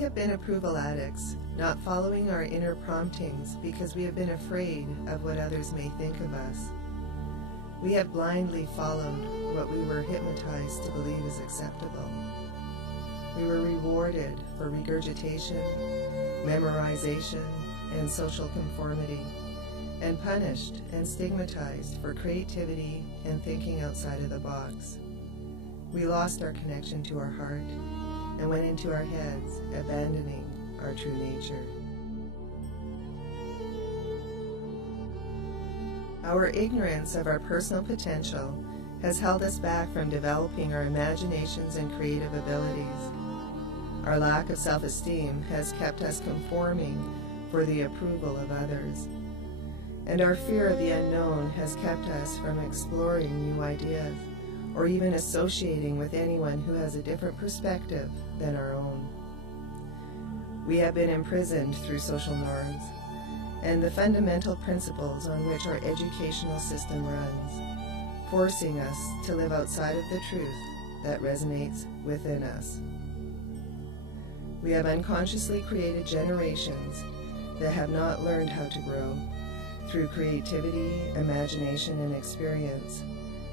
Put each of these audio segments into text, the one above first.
have been approval addicts, not following our inner promptings because we have been afraid of what others may think of us. We have blindly followed what we were hypnotized to believe is acceptable. We were rewarded for regurgitation, memorization, and social conformity, and punished and stigmatized for creativity and thinking outside of the box. We lost our connection to our heart and went into our heads, abandoning our true nature. Our ignorance of our personal potential has held us back from developing our imaginations and creative abilities. Our lack of self-esteem has kept us conforming for the approval of others. And our fear of the unknown has kept us from exploring new ideas or even associating with anyone who has a different perspective than our own. We have been imprisoned through social norms and the fundamental principles on which our educational system runs, forcing us to live outside of the truth that resonates within us. We have unconsciously created generations that have not learned how to grow through creativity, imagination, and experience,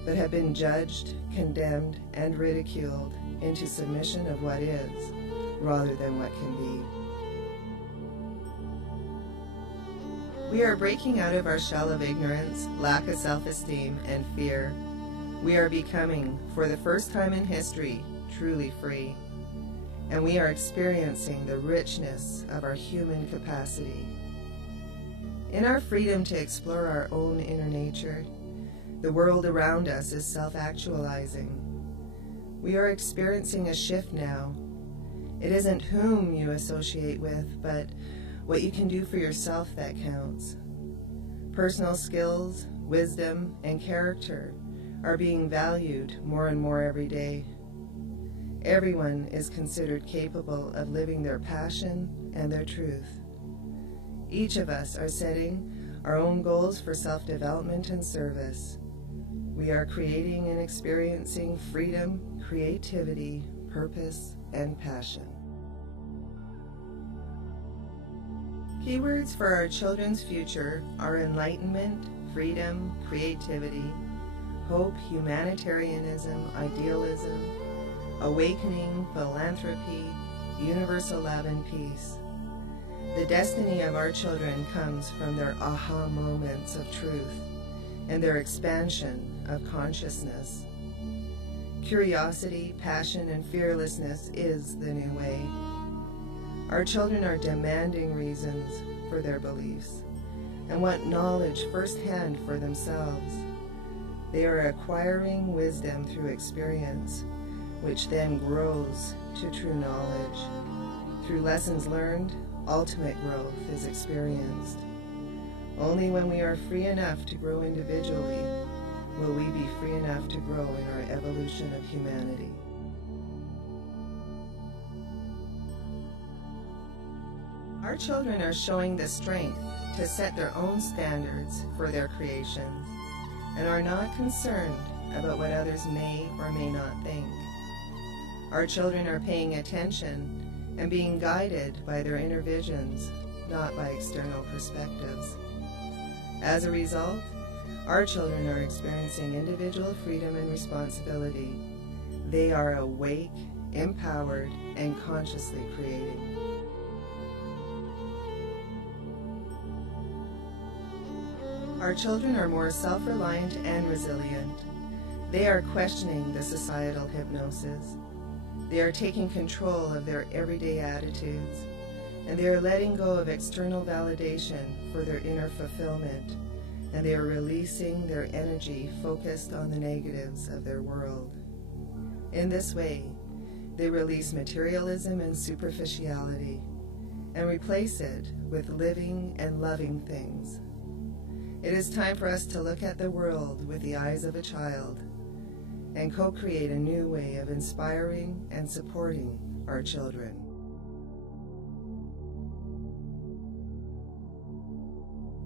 but have been judged, condemned, and ridiculed into submission of what is, rather than what can be. We are breaking out of our shell of ignorance, lack of self-esteem, and fear. We are becoming, for the first time in history, truly free. And we are experiencing the richness of our human capacity. In our freedom to explore our own inner nature, the world around us is self-actualizing. We are experiencing a shift now. It isn't whom you associate with, but what you can do for yourself that counts. Personal skills, wisdom, and character are being valued more and more every day. Everyone is considered capable of living their passion and their truth. Each of us are setting our own goals for self-development and service. We are creating and experiencing freedom, creativity, purpose, and passion. Keywords for our children's future are enlightenment, freedom, creativity, hope, humanitarianism, idealism, awakening, philanthropy, universal love, and peace. The destiny of our children comes from their aha moments of truth and their expansion of consciousness. Curiosity, passion, and fearlessness is the new way. Our children are demanding reasons for their beliefs and want knowledge firsthand for themselves. They are acquiring wisdom through experience, which then grows to true knowledge. Through lessons learned, ultimate growth is experienced. Only when we are free enough to grow individually will we be free enough to grow in our evolution of humanity. Our children are showing the strength to set their own standards for their creations and are not concerned about what others may or may not think. Our children are paying attention and being guided by their inner visions, not by external perspectives. As a result, our children are experiencing individual freedom and responsibility. They are awake, empowered, and consciously creating. Our children are more self-reliant and resilient. They are questioning the societal hypnosis. They are taking control of their everyday attitudes, and they are letting go of external validation for their inner fulfillment, and they are releasing their energy focused on the negatives of their world. In this way, they release materialism and superficiality and replace it with living and loving things. It is time for us to look at the world with the eyes of a child and co-create a new way of inspiring and supporting our children.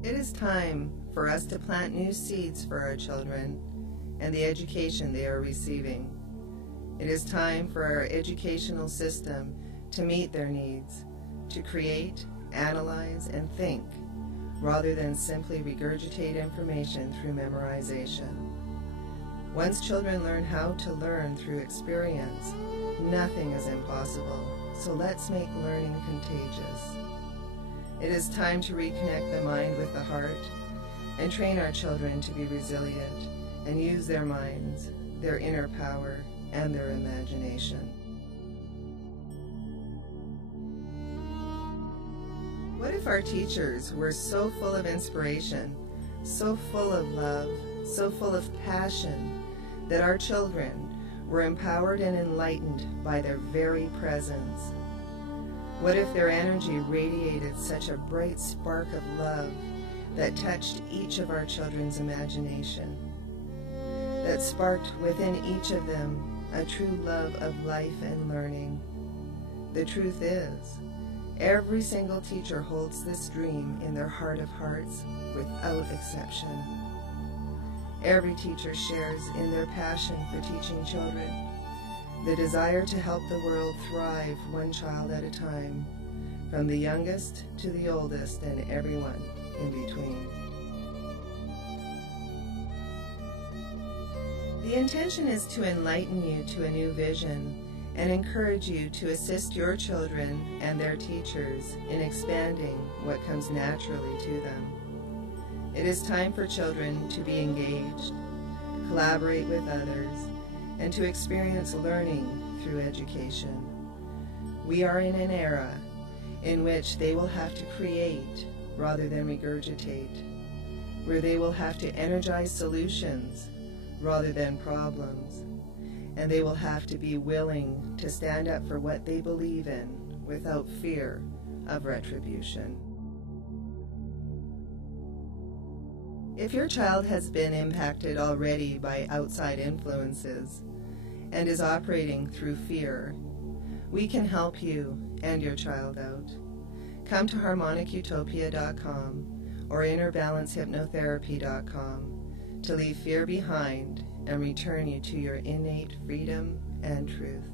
It is time for us to plant new seeds for our children and the education they are receiving. It is time for our educational system to meet their needs, to create, analyze, and think, rather than simply regurgitate information through memorization. Once children learn how to learn through experience, nothing is impossible, so let's make learning contagious. It is time to reconnect the mind with the heart and train our children to be resilient and use their minds, their inner power, and their imagination. What if our teachers were so full of inspiration, so full of love, so full of passion, that our children were empowered and enlightened by their very presence? What if their energy radiated such a bright spark of love that touched each of our children's imagination, that sparked within each of them a true love of life and learning? The truth is, every single teacher holds this dream in their heart of hearts without exception. Every teacher shares in their passion for teaching children, the desire to help the world thrive one child at a time, from the youngest to the oldest and everyone in between. The intention is to enlighten you to a new vision and encourage you to assist your children and their teachers in expanding what comes naturally to them. It is time for children to be engaged, collaborate with others, and to experience learning through education. We are in an era in which they will have to create rather than regurgitate, where they will have to energize solutions rather than problems, and they will have to be willing to stand up for what they believe in without fear of retribution. If your child has been impacted already by outside influences and is operating through fear, we can help you and your child out. Come to harmonicutopia.com or innerbalancehypnotherapy.com to leave fear behind and return you to your innate freedom and truth.